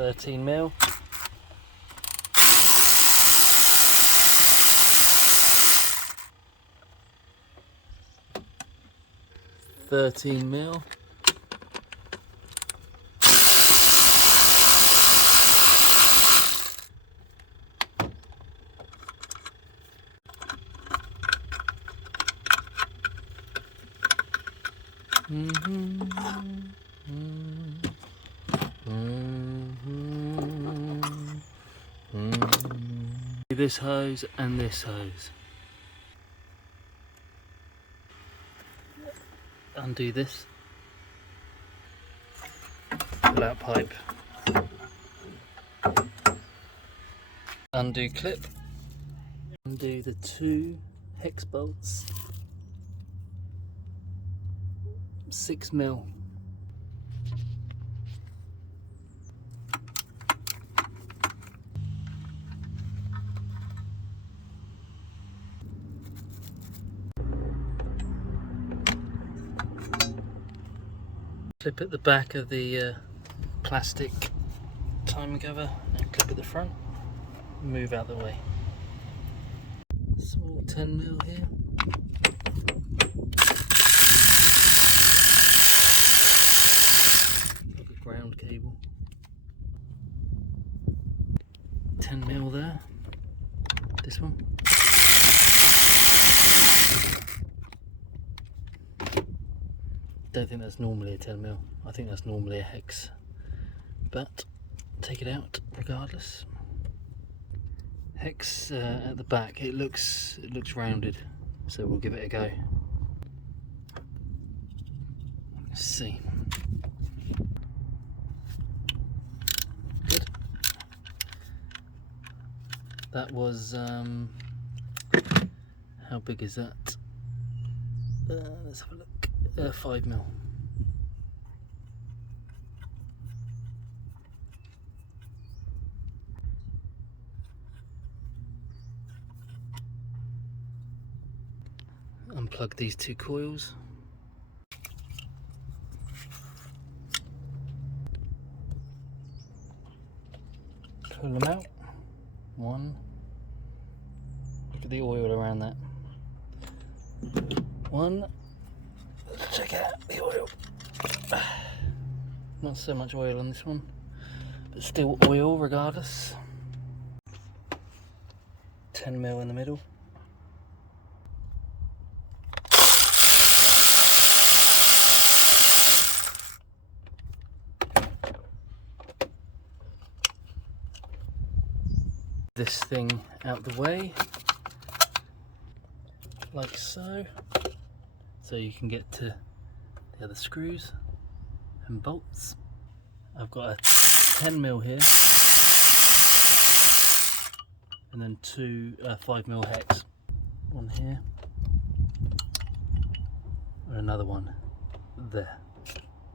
13 mil. This hose and this hose. Undo this. Pull out pipe. Undo clip. Undo the 2 hex bolts. 6 mil. Clip at the back of the plastic timing cover and clip at the front. Move out the way. Small 10 mil here. Like a ground cable. 10 mil there. This one. Don't think that's normally a 10 mil. I think that's normally a hex, but take it out regardless. Hex at the back. It looks rounded, so we'll give it a go. Let's see. Good. That was how big is that? Let's have a look. 5 mil. Unplug these 2 coils. Pull them out. 1. Look at the oil around that. 1. Check out the oil. Not so much oil on this one, but still oil regardless. 10 mil in the middle. This thing out the way, like so. So you can get to the other screws and bolts. I've got a 10 mil here, and then 2 5 mil hex. One here, and another one there.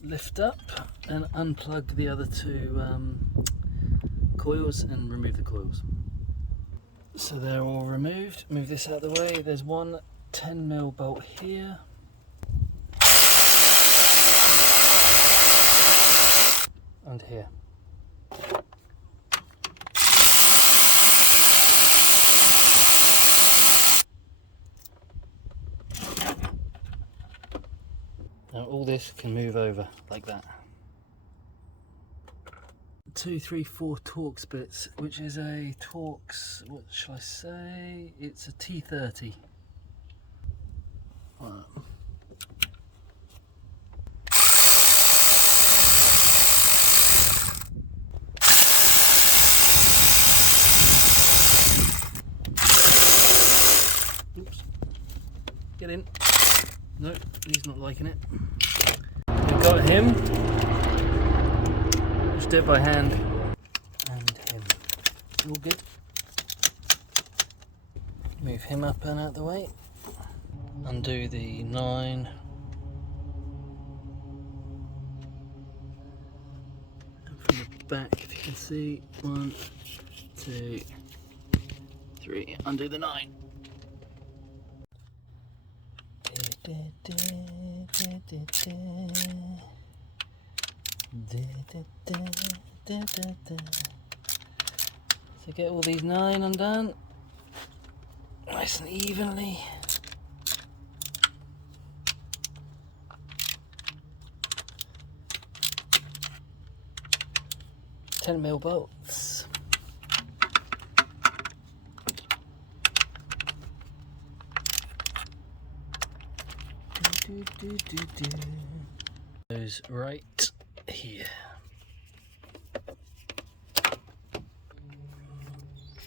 Lift up and unplug the other 2 coils and remove the coils. So they're all removed. Move this out of the way. There's one 10 mil bolt here. And here. Now all this can move over like that. 2, 3, 4 Torx bits, which is a Torx, what shall I say? It's a T30. Oops. Get in. No, he's not liking it. We've got him. Just do it by hand. And him. All good. Move him up and out the way. Undo the 9. And from the back, if you can see, 1, 2, 3. Undo the 9. So get all these 9 undone, nice and evenly. $10mm bolts. Goes right here.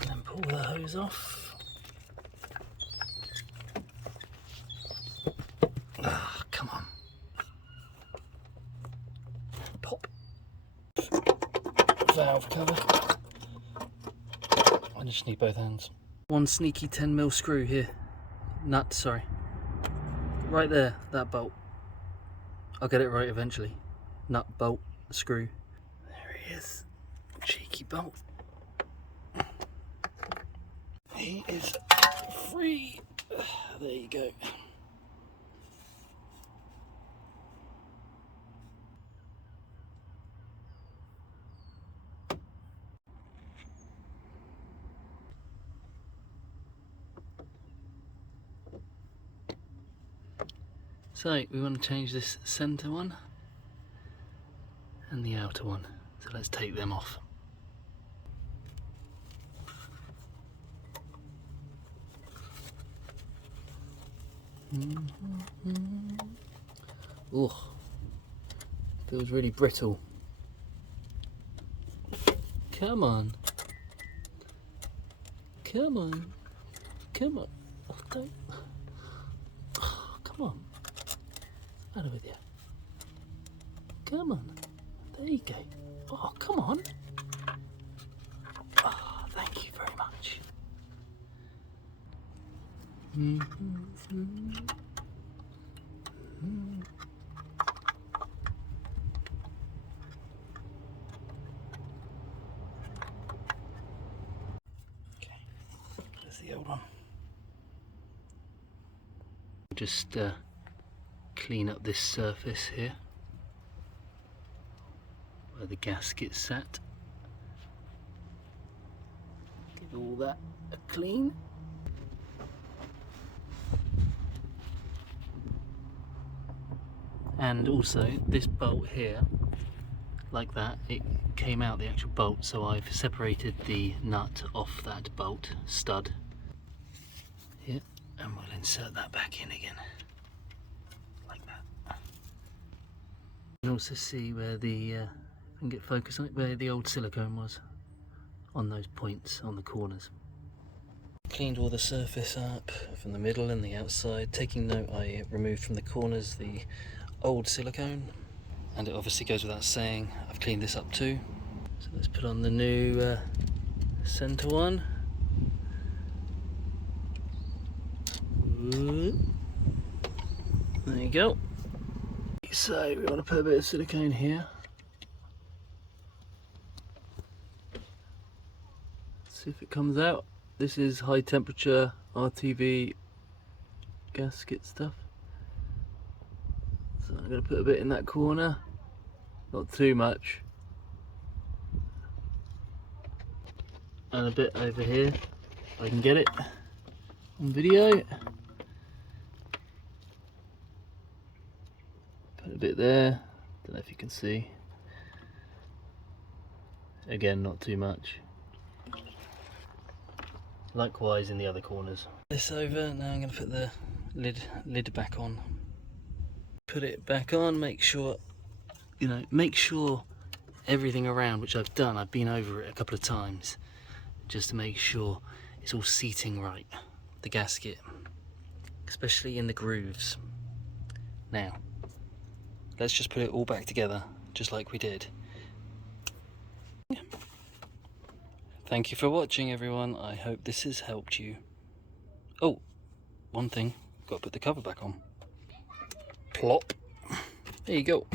And then pull the hose off. Ah, come on. Pop. Valve cover. I just need both hands. One sneaky 10mm screw here. Nut, sorry. Right there, that bolt. I'll get it right eventually. Nut, bolt, screw. There he is. Cheeky bolt. He is free. There you go. So we want to change this center one and the outer one. So let's take them off. Ugh, feels really brittle. Come on. Come on. Come on. Oh, don't. Oh, come on. Out with you. Come on. There you go. Oh, come on. Oh, thank you very much. Okay, there's the old one. Just clean up this surface here where the gasket sat. Get all that clean. And also this bolt here, like that, it came out the actual bolt, so I've separated the nut off that bolt stud here, and we'll insert that back in again, like that. You can also see where the, if I can get focus on it, where the old silicone was, on those points on the corners. Cleaned all the surface up from the middle and the outside. Taking note, I removed from the corners the old silicone, and it obviously goes without saying I've cleaned this up too. So let's put on the new center one. There you go. So we want to put a bit of silicone here. See if it comes out. This is high temperature RTV gasket stuff. So I'm going to put a bit in that corner, not too much, and a bit over here if I can get it on video. Put a bit there, don't know if you can see. Again, not too much. Likewise in the other corners. This over, now I'm going to put the lid back on. Put it back on, make sure, make sure everything around, which I've done, I've been over it a couple of times, just to make sure it's all seating right, the gasket, especially in the grooves. Now, let's just put it all back together, just like we did. Thank you for watching, everyone. I hope this has helped you. Oh, one thing, got to put the cover back on. Plop. There you go.